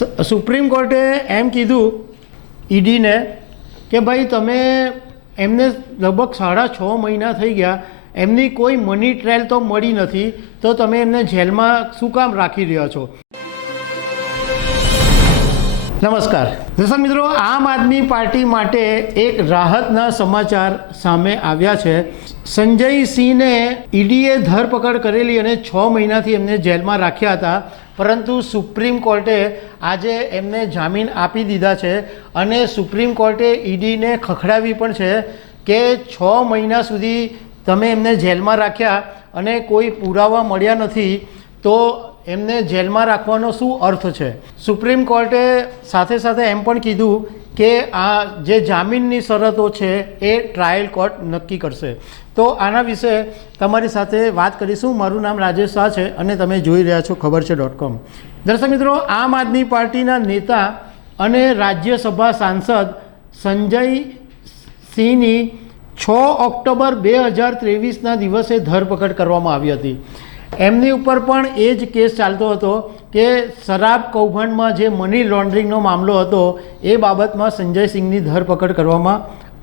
Supreme કોર્ટે એમ કીધું ઈડીને કે ભાઈ તમે એમને લગભગ 6.5 મહિના થઈ ગયા, એમની કોઈ મની ટ્રાયલ તો મળી નથી, તો તમે એમને જેલમાં શું કામ રાખી રહ્યા છો? નમસ્કાર દર્શક મિત્રો, આમ આદમી પાર્ટી માટે એક રાહતના સમાચાર સામે આવ્યા છે. સંજય સિંહને ઈડીએ ધરપકડ કરેલી અને 6 મહિનાથી એમને જેલમાં રાખ્યા હતા, પરંતુ સુપ્રીમ કોર્ટે આજે એમને જામીન આપી દીધા છે અને સુપ્રીમ કોર્ટે ઈડીને ખખડાવી પણ છે કે 6 મહિના સુધી તમે એમને જેલમાં રાખ્યા અને કોઈ પુરાવા મળ્યા નથી, તો એમને જેલમાં રાખવાનો શું અર્થ છે? સુપ્રીમ કોર્ટે સાથે સાથે એમ પણ કીધું કે આ જે જામીનની શરતો છે એ ટ્રાયલ કોર્ટ નક્કી કરશે. તો આના વિશે તમારી સાથે વાત કરીશું. મારું નામ રાજેશ શાહ છે અને તમે જોઈ રહ્યા છો ખબર છે.com. દર્શક મિત્રો, આમ આદમી પાર્ટીના નેતા અને રાજ્યસભા સાંસદ સંજય સિંહની 6 ઓક્ટોબર 2023ના દિવસે ધરપકડ કરવામાં આવી હતી. એમની ઉપર પણ એ જ કેસ ચાલતો હતો કે શરાબ કૌભાંડમાં જે મની લોન્ડરિંગનો મામલો હતો એ બાબતમાં સંજય સિંહની ધરપકડ કરવામાં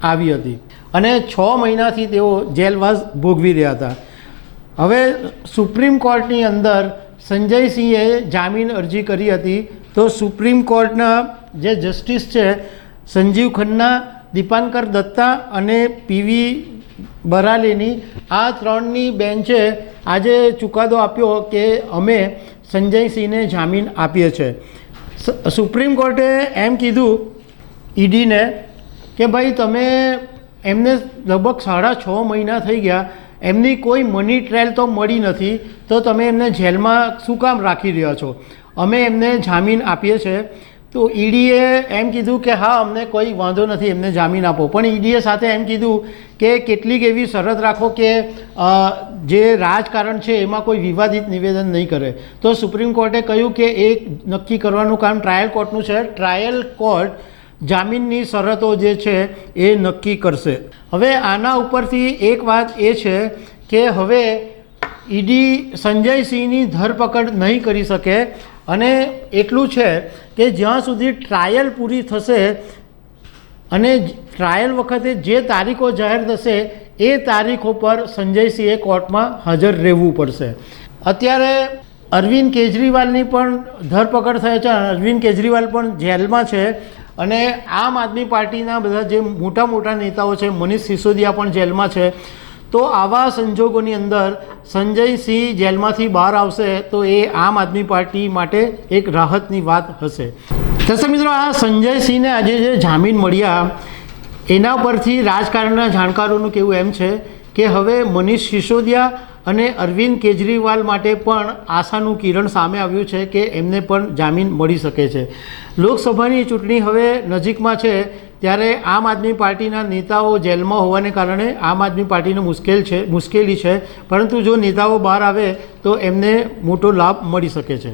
આવી હતી અને 6 મહિનાથી તેઓ જેલવાસ ભોગવી રહ્યા હતા. હવે સુપ્રીમ કોર્ટની અંદર સંજય સિંહે જામીન અરજી કરી હતી, તો સુપ્રીમ કોર્ટના જે જસ્ટિસ છે સંજીવ ખન્ના, દીપાંકર દત્તા અને પીવી બરાલેની, આ 3ની બેન્ચે આજે ચુકાદો આપ્યો કે અમે સંજય સિંહને જામીન આપીએ છીએ. સુપ્રીમ કોર્ટે એમ કીધું ઈડીને કે ભાઈ તમે એમને લગભગ 6.5 મહિના થઈ ગયા, એમની કોઈ મની ટ્રાયલ તો મળી નથી, તો તમે એમને જેલમાં શું કામ રાખી રહ્યા છો? અમે એમને જામીન આપીએ છીએ. તો ઈડીએ એમ કીધું કે હા, અમને કોઈ વાંધો નથી, એમને જામીન આપો. પણ ઈડીએ સાથે એમ કીધું કે કેટલીક એવી શરત રાખો કે જે રાજકારણ છે એમાં કોઈ વિવાદિત નિવેદન નહીં કરે. તો સુપ્રીમ કોર્ટે કહ્યું કે એ નક્કી કરવાનું કામ ટ્રાયલ કોર્ટનું છે. ટ્રાયલ કોર્ટ જામીનની શરતો જે છે એ નક્કી કરશે. હવે આના ઉપરથી એક વાત એ છે કે હવે ઈડી સંજય સિંહની ધરપકડ નહીં કરી શકે અને એટલું છે કે જ્યાં સુધી ટ્રાયલ પૂરી થશે અને ટ્રાયલ વખતે જે તારીખો જાહેર થશે એ તારીખો પર સંજય સિંહે કોર્ટમાં હાજર રહેવું પડશે. અત્યારે અરવિંદ કેજરીવાલની પણ ધરપકડ થઈ છે. અરવિંદ કેજરીવાલ પણ જેલમાં છે અને આમ આદમી પાર્ટીના બધા જે મોટા મોટા નેતાઓ છે, મનીષ સિસોદિયા પણ જેલમાં છે. તો આવા સંજોગોની અંદર સંજય સિંહ જેલમાંથી બહાર આવશે તો એ આમ આદમી પાર્ટી માટે એક રાહતની વાત હશે. દર્શક મિત્રો, આ સંજય સિંહને આજે જે જામીન મળ્યા એના પરથી રાજકારણના જાણકારોનું કહેવું એમ છે કે હવે મનીષ સિસોદિયા અને અરવિંદ કેજરીવાલ માટે પણ આશાનું કિરણ સામે આવ્યું છે કે એમને પણ જામીન મળી શકે છે. લોકસભાની ચૂંટણી હવે નજીકમાં છે, ત્યારે આમ આદમી પાર્ટીના નેતાઓ જેલમાં હોવાને કારણે આમ આદમી પાર્ટીને મુશ્કેલી છે, પરંતુ જો નેતાઓ બહાર આવે તો એમને મોટો લાભ મળી શકે છે.